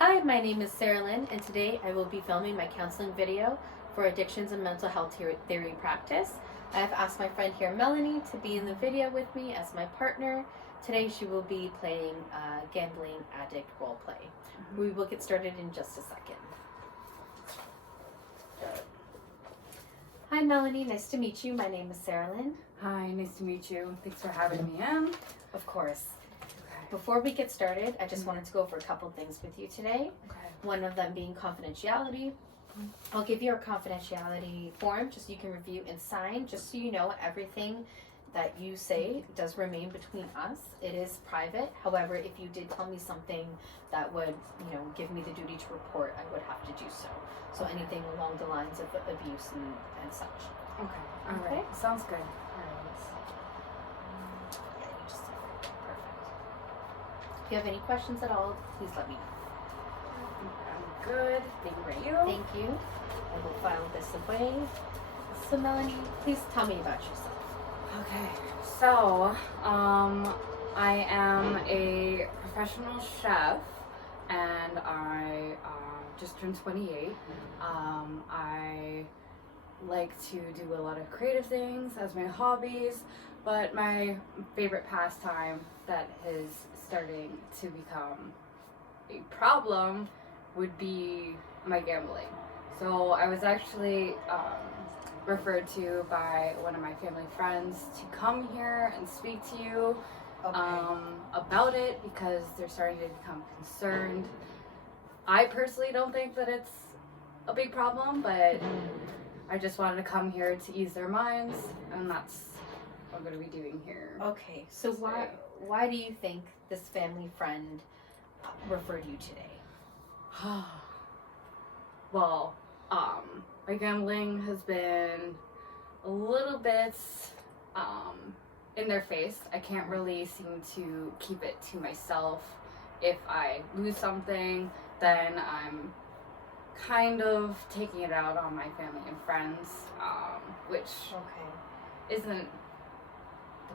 Hi, my name is Sarah Lynn, and today I will be filming my counseling video for addictions and mental health theory practice. I have asked my friend here, Melanie, to be in the video with me as my partner. Today she will be playing gambling addict role play. We will get started in just a second. Hi, Melanie. Nice to meet you. My name is Sarah Lynn. Hi, nice to meet you. Thanks for having me in. Of course. Before we get started, I just wanted to go over a couple things with you today. Okay. One of them being confidentiality. I'll give you a confidentiality form just so you can review and sign, just so you know everything that you say does remain between us. It is private. However, if you did tell me something that would, give me the duty to report, I would have to do so. So anything along the lines of abuse and such. Okay. All right. Sounds good. All right. If you have any questions at all, please let me know. I'm good. Thank you. Thank you. I will file this away. So Melanie, please tell me about yourself. Okay. So, I am a professional chef, and I just turned 28. I like to do a lot of creative things as my hobbies, but my favorite pastime that is starting to become a problem would be my gambling. So I was actually referred to by one of my family friends to come here and speak to you about it because they're starting to become concerned. I personally don't think that it's a big problem, but I just wanted to come here to ease their minds, and that's what I'm going to be doing here. Okay, so why do you think this family friend referred you today? Well, my gambling has been a little bit in their face. I can't really seem to keep it to myself. If I lose something, then I'm kind of taking it out on my family and friends, which isn't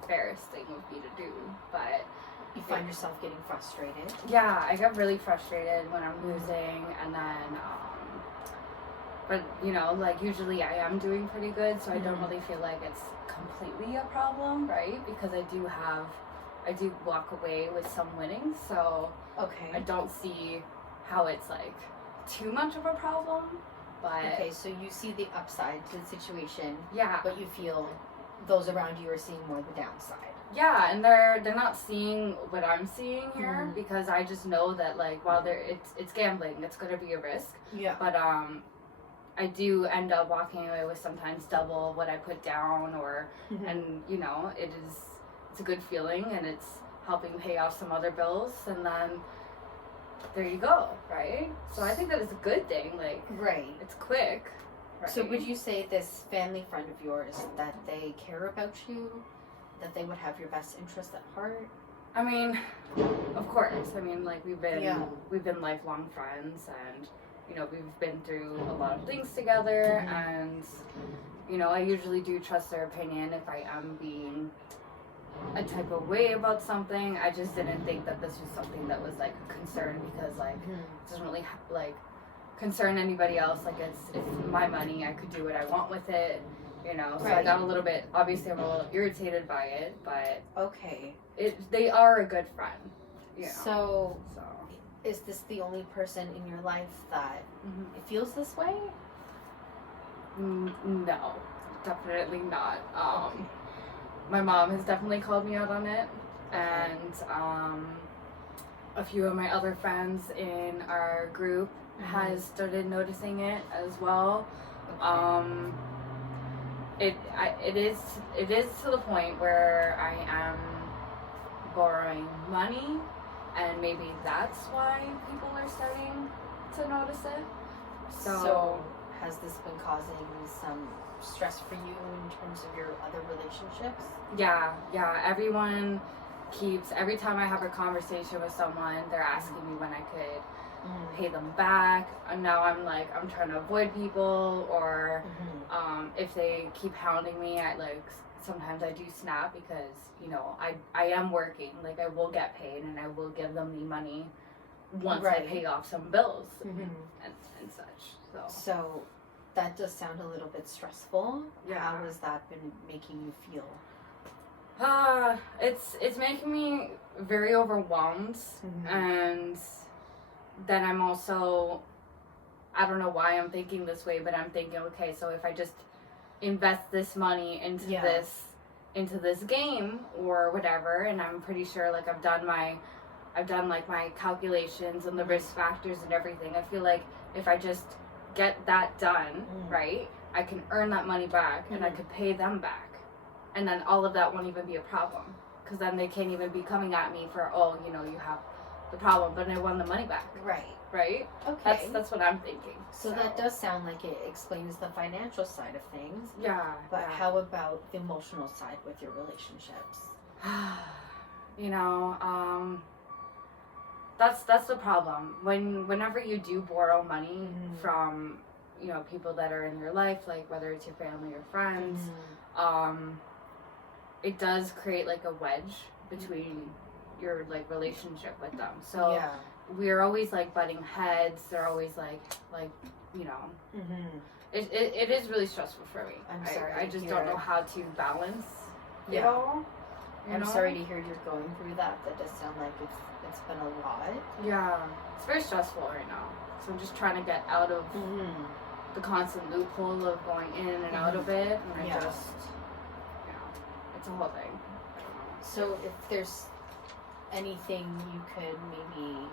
the fairest thing would be to do, but you find yourself getting frustrated. Yeah, I get really frustrated when I'm losing, and then but usually I am doing pretty good, so I don't really feel like it's completely a problem, right? Because I do walk away with some winnings, so I don't see how it's like too much of a problem. But okay, so you see the upside to the situation, yeah, but you feel those around you are seeing more the downside. Yeah, and they're not seeing what I'm seeing here, because I just know that while it's gambling, it's gonna be a risk. Yeah. But I do end up walking away with sometimes double what I put down, and it's a good feeling, and it's helping pay off some other bills, and then there you go, right? So I think that it's a good thing. Right. It's quick. Right? So would you say this family friend of yours that they care about you, that they would have your best interest at heart? I mean, of course. I mean, we've been lifelong friends, and we've been through a lot of things together, and I usually do trust their opinion if I am being a type of way about something. I just didn't think that this was something that was a concern, because it doesn't really concern anybody else. It's my money. I could do what I want with it. So I got a little bit, obviously I'm a little irritated by it, but they are a good friend. So is this the only person in your life that it feels this way? No, definitely not. My mom has definitely called me out on it, and a few of my other friends in our group has started noticing it as well. It is to the point where I am borrowing money, and maybe that's why people are starting to notice it. So has this been causing some stress for you in terms of your other relationships? Yeah. Everyone every time I have a conversation with someone, they're asking me when I could pay them back, and now I'm trying to avoid people, or if they keep hounding me, sometimes I do snap, because I am working, I will get paid, and I will give them the money once I pay off some bills and such. So that does sound a little bit stressful. Yeah. How has that been making you feel? It's making me very overwhelmed, and then I'm also, I don't know why I'm thinking this way, but I'm thinking, okay, so if I just invest this money into this game or whatever, and I'm pretty sure like I've done like my calculations and the risk factors and everything. I feel like if I just get that done, right, I can earn that money back and I could pay them back. And then all of that won't even be a problem. Because then they can't even be coming at me for, oh, you know, you have the problem, but I won the money back. Right. Right? Okay. That's what I'm thinking. So that does sound like it explains the financial side of things. Yeah. But how about the emotional side with your relationships? You know, that's the problem. Whenever you do borrow money from, you know, people that are in your life, like whether it's your family or friends, it does create like a wedge between your like relationship with them. So we're always like butting heads. They're always like you know, it is really stressful for me. I'm sorry. I just don't know how to balance it all. I'm sorry to hear you're going through that. That does sound like it's been a lot. Yeah, it's very stressful right now. So I'm just trying to get out of the constant loophole of going in and out of it, and I just, you know, it's a whole thing. I don't know. So if there's anything you could maybe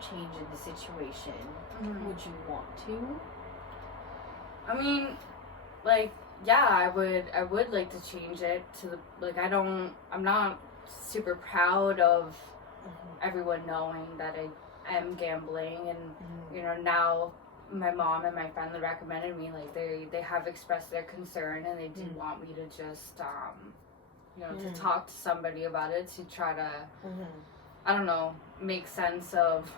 change in the situation, would you want to? I mean, like, yeah, I would like to change it to the, like, I'm not super proud of everyone knowing that I am gambling, and you know, now my mom and my friend that recommended me, like, they have expressed their concern, and they do want me to just you know, to talk to somebody about it, to try to I don't know, make sense of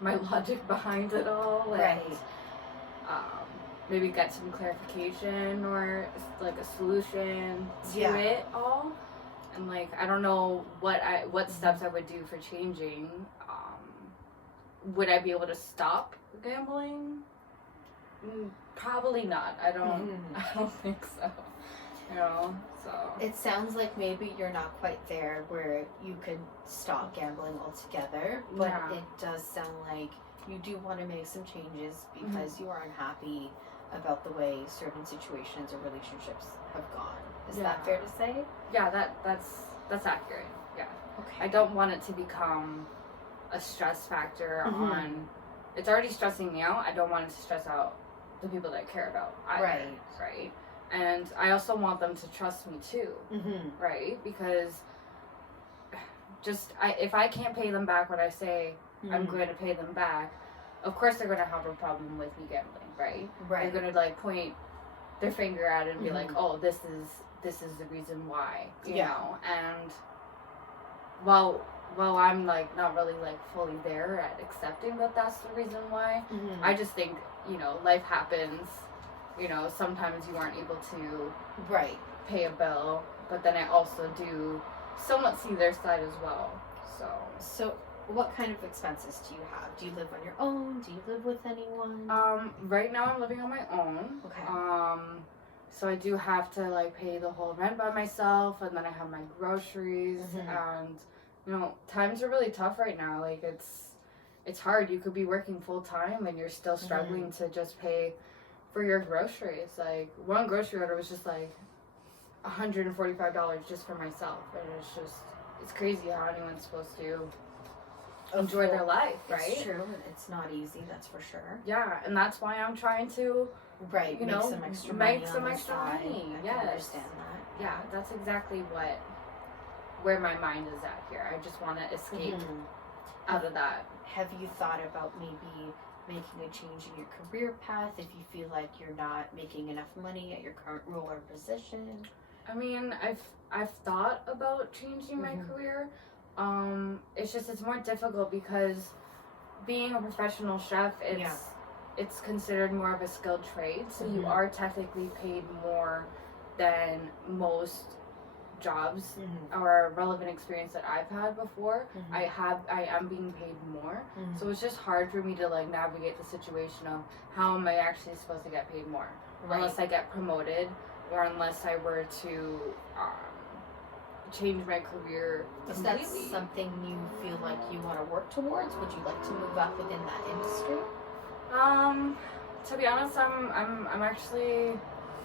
my logic behind it all, and maybe get some clarification or like a solution to it all. And like, I don't know what steps I would do for changing. Would I be able to stop gambling? Probably not. I don't think so. You know, so it sounds like maybe you're not quite there where you could stop gambling altogether, but it does sound like you do want to make some changes because you are unhappy about the way certain situations or relationships have gone. Is that fair to say? Yeah, that's accurate. Yeah. Okay. I don't want it to become a stress factor on. It's already stressing me out. I don't want it to stress out the people that I care about either. Right. And I also want them to trust me too. Right? Because if I can't pay them back what I say I'm going to pay them back, of course they're going to have a problem with me gambling. Right. They're going to like point their finger at it and be like, oh, this is the reason why, you know. And while I'm like not really like fully there at accepting that that's the reason why, I just think, you know, life happens. You know, sometimes you aren't able to pay a bill, but then I also do somewhat see their side as well. So what kind of expenses do you have? Do you live on your own? Do you live with anyone? Right now I'm living on my own. Okay. So I do have to like pay the whole rent by myself, and then I have my groceries, and you know, times are really tough right now. Like it's hard. You could be working full time and you're still struggling to just pay for your groceries. Like one grocery order was just like $145 just for myself, and it's crazy how anyone's supposed to enjoy their life, right? It's true. It's not easy, that's for sure. Yeah, and that's why I'm trying to, you know, some extra money. Yes. I understand that. Yeah, that's exactly where my mind is at here. I just want to escape out of that. Have you thought about maybe making a change in your career path if you feel like you're not making enough money at your current role or position? I mean, I've thought about changing my career. It's more difficult because being a professional chef, it's considered more of a skilled trade, so you are technically paid more than most jobs Mm-hmm. or relevant experience that I've had before, Mm-hmm. I am being paid more. Mm-hmm. So it's just hard for me to like navigate the situation of how am I actually supposed to get paid more, Right. unless I get promoted or unless I were to change my career Is completely. that something you feel like you want to work towards? Would you like to move up within that industry? To be honest, I'm actually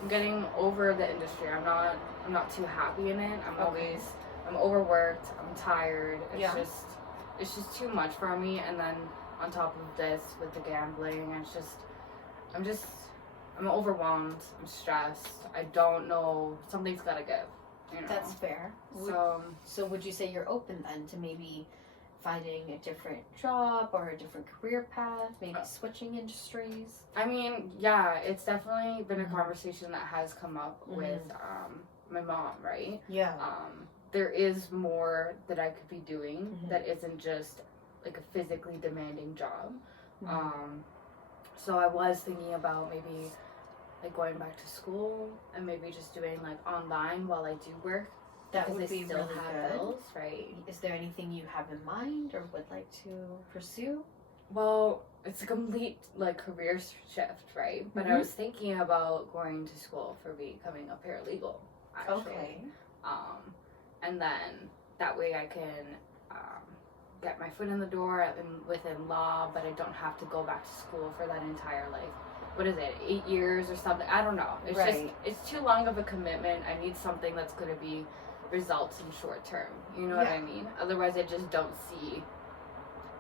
getting over the industry. I'm not too happy in it. I'm overworked. I'm tired. It's just too much for me. And then on top of this, with the gambling, I'm overwhelmed. I'm stressed. I don't know. Something's gotta give. You know? That's fair. So would you say you're open then to maybe finding a different job or a different career path, maybe switching industries? I mean, yeah, it's definitely been a Mm-hmm. conversation that has come up Mm-hmm. with my mom, right? Yeah. There is more that I could be doing Mm-hmm. that isn't just like a physically demanding job. Mm-hmm. So I was thinking about maybe like going back to school and maybe just doing like online while I do work. That because would they be still really have good. bills, right? Is there anything you have in mind or would like to pursue? Well, it's a complete like career shift, right? But I Mhm. was thinking about going to school for becoming a paralegal, actually. Okay. And then that way I can get my foot in the door within law, but I don't have to go back to school for that entire like, what is it, 8 years or something? I don't know. It's Right. it's too long of a commitment. I need something that's going to be results in short term. You know what Yeah. I mean? Otherwise, I just don't see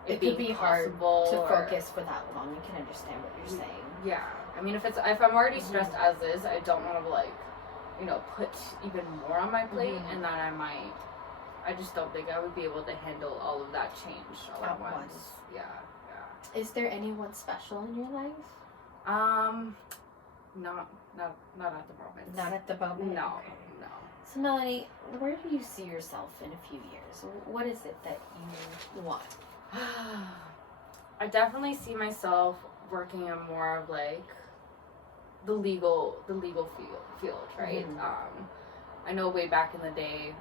It being could be hard possible to or- focus for that long. I can understand what you're saying. Yeah, I mean, if I'm already Mhm. stressed as is, I don't want to like, put even more on my plate, Mhm. and then I just don't think I would be able to handle all of that change all at once. Yeah. Is there anyone special in your life? Not at the moment. Not at the moment? No, Okay. no. So Melanie, where do you see yourself in a few years? What is it that you want? I definitely see myself working in more of like the legal field, right? Mhm. I know way back in the day,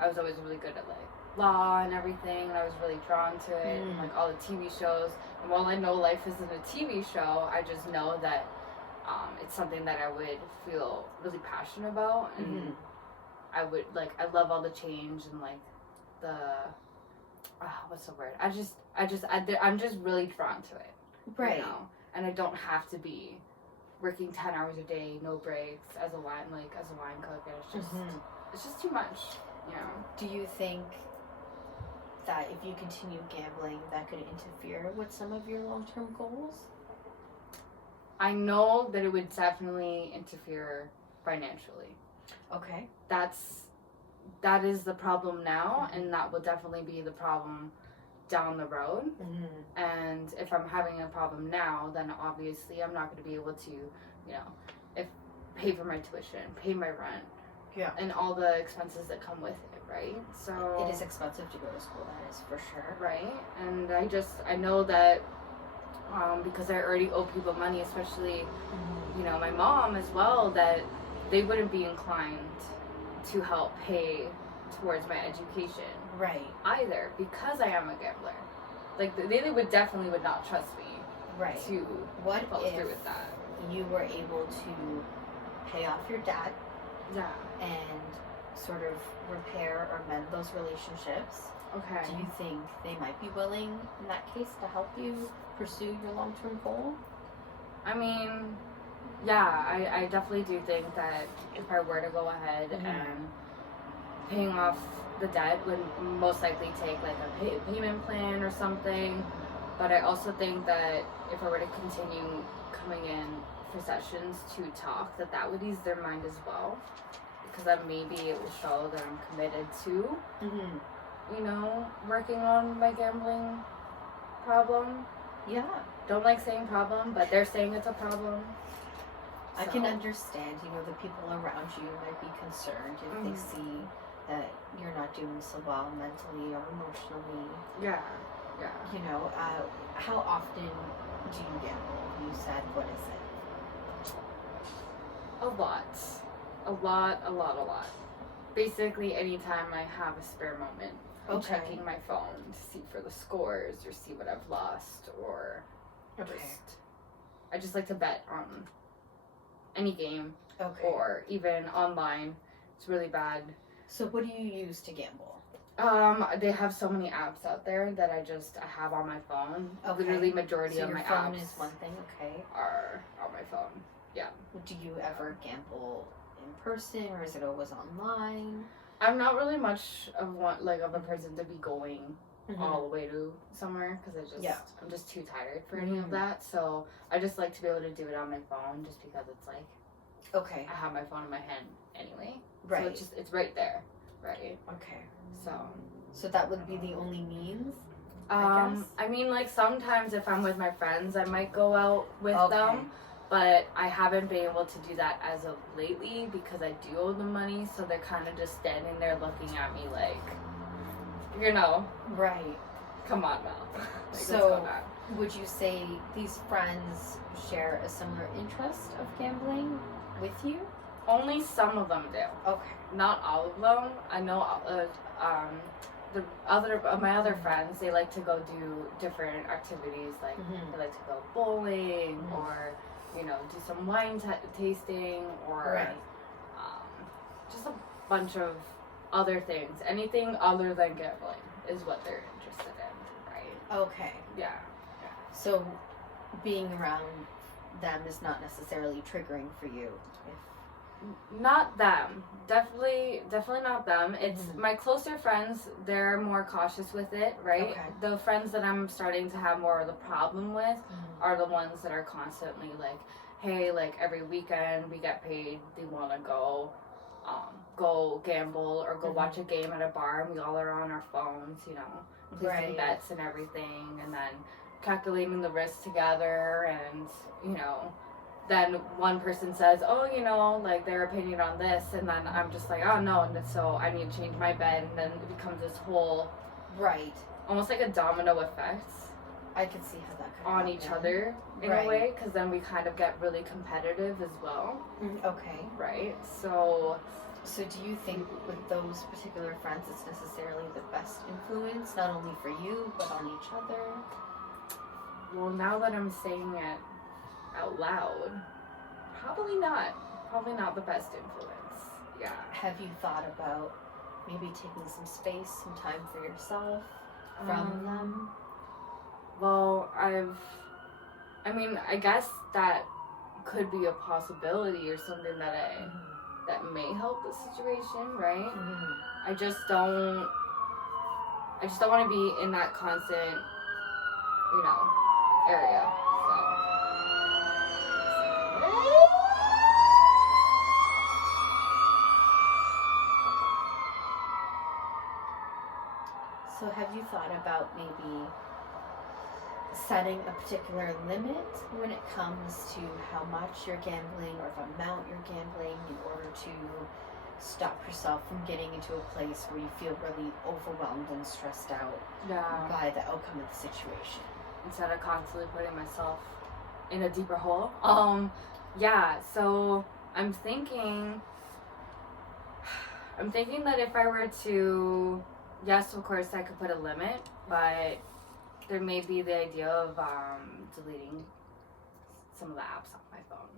I was always really good at like law and everything, and I was really drawn to it, and like all the TV shows. And while I know life isn't a TV show, I just know that it's something that I would feel really passionate about, and Mhm. I love all the change and like the what's the word? I'm just really drawn to it, Right. You know? And I don't have to be working 10 hours a day, no breaks, as a line cook, and Mhm. it's just too much, you know. Do you think that if you continue gambling, that could interfere with some of your long-term goals? I know that it would definitely interfere financially. Okay. That is the problem now, Mhm. and that will definitely be the problem down the road. Mm-hmm. And if I'm having a problem now, then obviously I'm not going to be able to, pay for my tuition, pay my rent, Yeah. and all the expenses that come with it, right? So It is expensive to go to school, that is for sure. right, and I know that because I already owe people money, especially my mom as well, that they wouldn't be inclined to help pay towards my education Right. either, because I am a gambler. Like they would not trust me Right. to What follow if through with that. you were able to pay off your debt Yeah. and sort of repair or mend those relationships? Okay. Do you think they might be willing in that case to help you pursue your long-term goal? I mean, yeah, I definitely do think that if I were to go ahead Mhm. and paying off the debt would most likely take like a payment plan or something. But I also think that if I were to continue coming in for sessions to talk, that would ease their mind as well. Because then maybe it will show that I'm committed to, Mm-hmm. working on my gambling problem. Yeah. Don't like saying problem, but they're saying it's a problem. I can So, understand, the people around you might be concerned if they Mhm. see that you're not doing so well mentally or emotionally. Yeah. How often do you gamble? You said, what is it? A lot. basically anytime I have a spare moment, I'm Okay. checking my phone to see for the scores or see what I've lost, or I just like to bet on any game Okay. or even online. It's really bad. So what do you use to gamble? They have so many apps out there that I have on my phone. Okay. Literally majority So of your my phone apps is one thing, okay. are on my phone. Yeah. Do you ever gamble in person or is it always online? I'm not really much of a person to be going all the way to somewhere because I'm just too tired for any of that. So I just like to be able to do it on my phone just because it's like Okay. I have my phone in my hand anyway. Right. So it's right there. Right. Okay. So that would be the only means? I guess? I mean, like, sometimes if I'm with my friends, I might go out with Okay. them, but I haven't been able to do that as of lately because I do owe them money, so they're kind of just standing there looking at me like, you know, Right. come on now. Like, what's So, going on? would you say these friends share a similar interest of gambling with you? Only some of them do. Okay. Not all of them. I know my other friends, they like to go do different activities, like they like to go bowling or do some wine tasting or just a bunch of other things. Anything other than gambling is what they're interested in, right? Okay. Yeah. So being around them is not necessarily triggering for you. Not them. Definitely not them. It's my closer friends, they're more cautious with it, right? Okay. The friends that I'm starting to have more of the problem with are the ones that are constantly like, hey, like every weekend we get paid, they want to go gamble or go watch a game at a bar, and we all are on our phones, placing bets and everything, and then calculating the risk together, and then one person says, oh, like their opinion on this, and then I'm just like, oh no, and so I need to change my bet, and then it becomes this whole almost like a domino effect. I can see how that could on happen. each other in a way, because then we kind of get really competitive as well. Okay. Right. So do you think with those particular friends it's necessarily the best influence, not only for you but on each other? Well, now that I'm saying it out loud, probably not the best influence. Yeah. Have you thought about maybe taking some space, some time for yourself from them? Well, I guess that could be a possibility or something that may help the situation, right? I just don't want to be in that constant, area. So have you thought about maybe setting a particular limit when it comes to how much you're gambling or the amount you're gambling in order to stop yourself from getting into a place where you feel really overwhelmed and stressed out by the outcome of the situation? Instead of constantly putting myself in a deeper hole. So I'm thinking that if I were to, yes, of course I could put a limit, but there may be the idea of deleting some of the apps off my phone.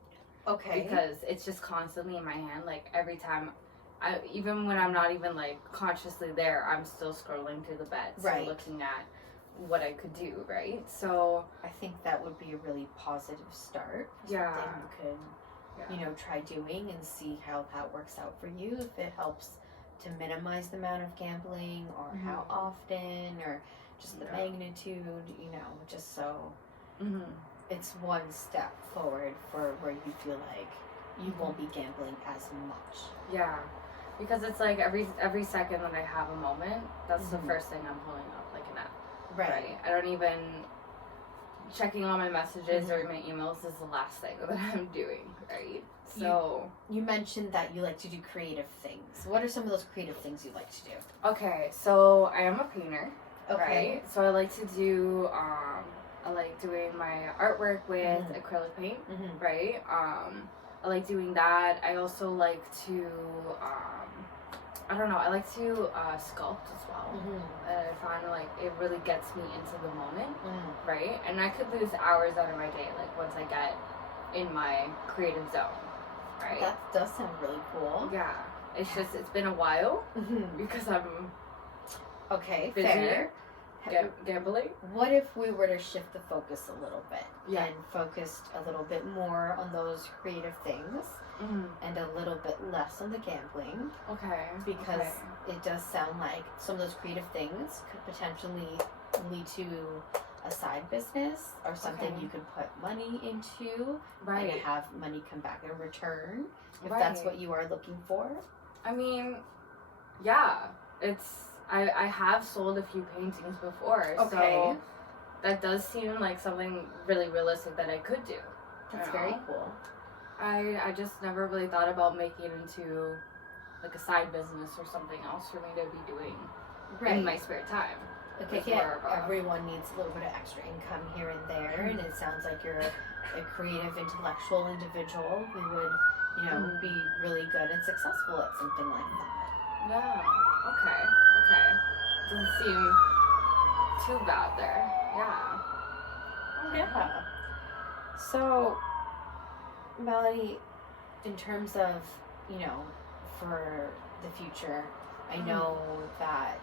Okay. Because it's just constantly in my hand, like every time, even when I'm not even like consciously there, I'm still scrolling through the bets and looking at what I could do, right? So I think that would be a really positive start for something you could try doing and see how that works out for you, if it helps to minimize the amount of gambling or how often or just the magnitude, just so it's one step forward for where you feel like you won't be gambling as much. Yeah, because it's like every second that I have a moment, that's the first thing I'm pulling up, like an app. Right. I don't even checking all my messages or my emails is the last thing that I'm doing, right? So you mentioned that you like to do creative things. What are some of those creative things you like to do? Okay, so I am a painter. Okay. Right? So I like to do I like doing my artwork with acrylic paint, right? I like doing that. I also like to I don't know. I like to sculpt as well. Mm-hmm. And I find like it really gets me into the moment, Mm. right? And I could lose hours out of my day, like once I get in my creative zone, right? That does sound really cool. Yeah. It's just it's been a while Mm-hmm. because I'm Okay, busy fair. gambling. What if we were to shift the focus a little bit Yeah. and focused a little bit more on those creative things and a little bit less on the gambling? Okay. Because okay. it does sound like some of those creative things could potentially lead to a side business or something Okay. you could put money into Right. and have money come back in return if that's what you are looking for. I mean, yeah, it's I have sold a few paintings before, Okay. so that does seem like something really realistic that I could do. That's you very know? cool. I just never really thought about making it into like a side business or something else for me to be doing in my spare time. Okay, It's yeah, more of a- everyone needs a little bit of extra income here and there, and it sounds like you're a creative, intellectual individual who would, be really good and successful at something like that. Yeah. Okay. Doesn't seem too bad there. Yeah. Yeah. So, Melody, in terms of, for the future, I know that,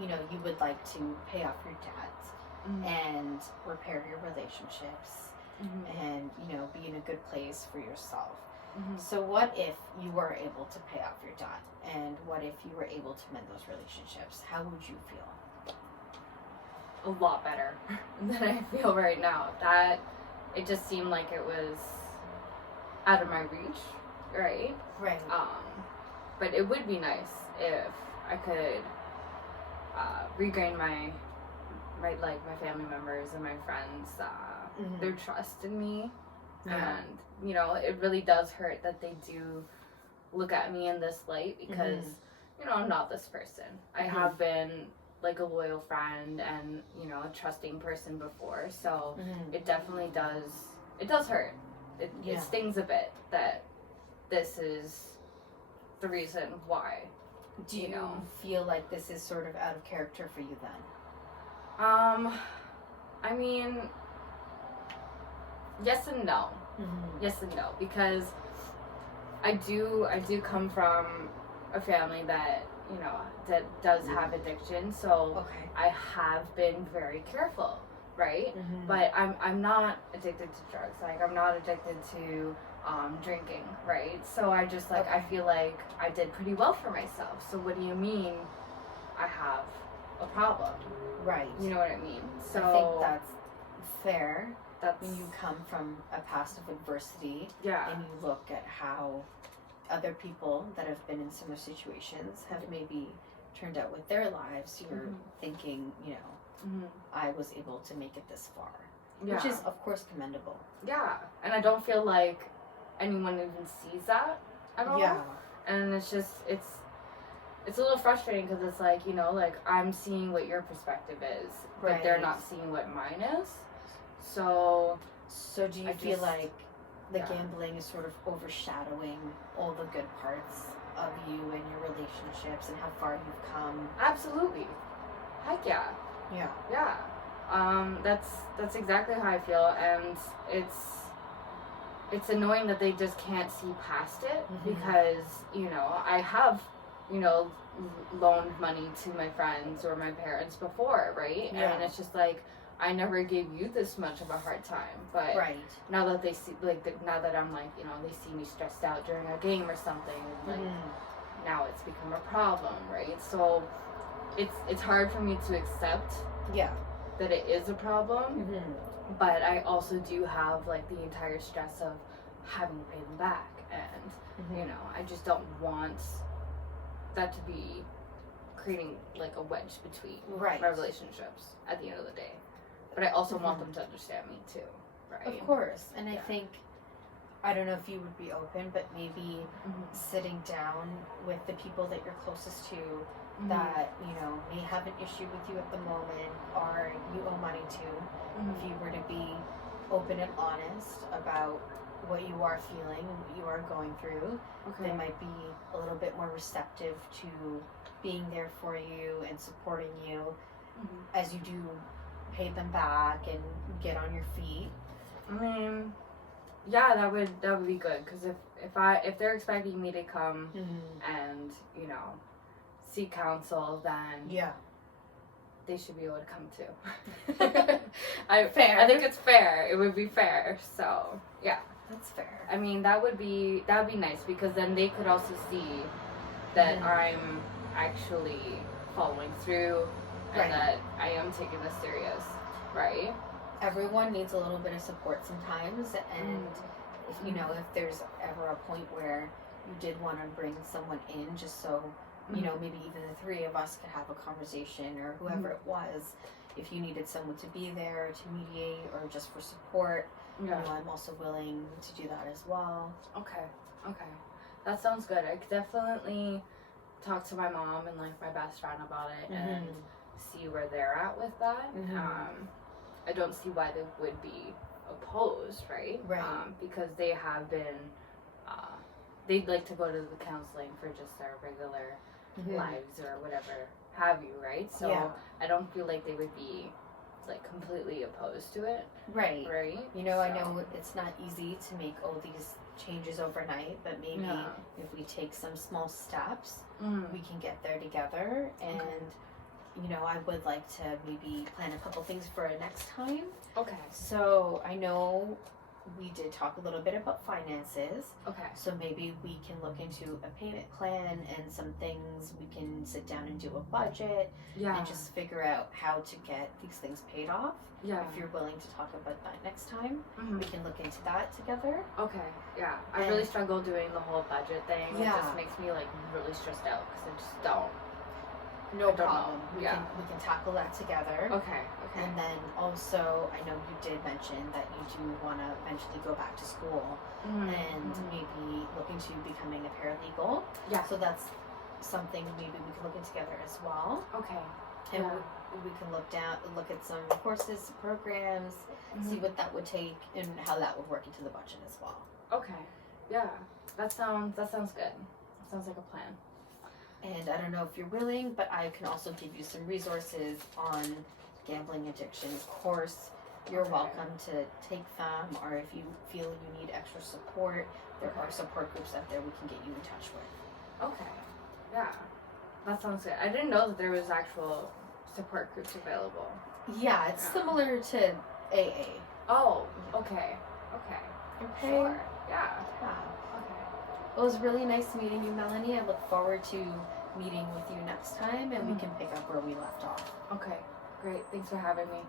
you would like to pay off your debts and repair your relationships and, be in a good place for yourself. So what if you were able to pay off your debt, and what if you were able to mend those relationships? How would you feel? A lot better than I feel right now. That it just seemed like it was out of my reach, right? Right. But it would be nice if I could regain my family members and my friends their trust in me. Yeah. And it really does hurt that they do look at me in this light because I'm not this person. I have been like a loyal friend and a trusting person before, so it definitely does hurt. It stings a bit that this is the reason why. Do you feel like this is sort of out of character for you then? I mean, yes and no. Yes and no, because I do come from a family that that does have addiction, so I have been very careful, right? But I'm not addicted to drugs. Like I'm not addicted to drinking, right? So I just I feel like I did pretty well for myself. So what do you mean I have a problem? Right. You know what I mean? So I think that's fair. That's when you come from a past of adversity yeah. and you look at how other people that have been in similar situations have maybe turned out with their lives, you're thinking, I was able to make it this far. Yeah. Which is, of course, commendable. Yeah. And I don't feel like anyone even sees that at all. Yeah. And it's just, it's a little frustrating because it's like, I'm seeing what your perspective is, but they're not seeing what mine is. So do you feel like the gambling is sort of overshadowing all the good parts of you and your relationships and how far you've come? Absolutely. Heck yeah. Yeah. Yeah. That's exactly how I feel, and it's annoying that they just can't see past it because, I have, loaned money to my friends or my parents before, right? Yeah. And it's just like, I never gave you this much of a hard time, but now that they see, now that I'm they see me stressed out during a game or something, now it's become a problem, right? So it's hard for me to accept that it is a problem, but I also do have the entire stress of having to pay them back, and I just don't want that to be creating a wedge between my relationships at the end of the day. But I also want them to understand me too, right? Of course. And I think, I don't know if you would be open, but maybe sitting down with the people that you're closest to that, may have an issue with you at the moment or you owe money to, if you were to be open and honest about what you are feeling and what you are going through. Okay. They might be a little bit more receptive to being there for you and supporting you as you do pay them back and get on your feet. I mean, yeah, that would be good, because if they're expecting me to come and seek counsel, then Yeah. they should be able to come too. Fair. I think it's fair. It would be fair. So yeah, That's fair. I mean that would be nice, because then they could also see that I'm actually following through and Right. that I am taking this serious, right? Everyone needs a little bit of support sometimes, and if there's ever a point where you did want to bring someone in just so maybe even the three of us could have a conversation, or whoever it was, if you needed someone to be there to mediate or just for support, I'm also willing to do that as well. Okay, that sounds good. I could definitely talk to my mom and like my best friend about it and see where they're at with that. I don't see why they would be opposed, right? Because they have been they'd like to go to the counseling for just their regular lives or whatever have you, right? So I don't feel like they would be like completely opposed to it, right? I know it's not easy to make all these changes overnight, but maybe if we take some small steps, we can get there together. And I would like to maybe plan a couple things for next time. Okay. So I know we did talk a little bit about finances. Okay. So maybe we can look into a payment plan and some things. We can sit down and do a budget and just figure out how to get these things paid off. Yeah. If you're willing to talk about that next time, we can look into that together. Okay. Yeah. I really struggle doing the whole budget thing. Yeah. It just makes me like really stressed out because I just don't. No problem. We can tackle that together. Okay. And then also, I know you did mention that you do want to eventually go back to school and maybe look into becoming a paralegal. Yeah. So that's something maybe we can look into together as well. Okay. And we can look at some courses, programs, see what that would take and how that would work into the budget as well. Okay. Yeah. That sounds good. That sounds like a plan. And I don't know if you're willing, but I can also give you some resources on gambling addiction. Of course, you're welcome to take them, or if you feel you need extra support, there are support groups out there we can get you in touch with. Okay. Yeah. That sounds good. I didn't know that there was actual support groups available. Yeah, it's similar to AA. Oh, okay. Sure. Yeah. It was really nice meeting you, Melanie. I look forward to meeting with you next time, and we can pick up where we left off. Okay, great. Thanks for having me.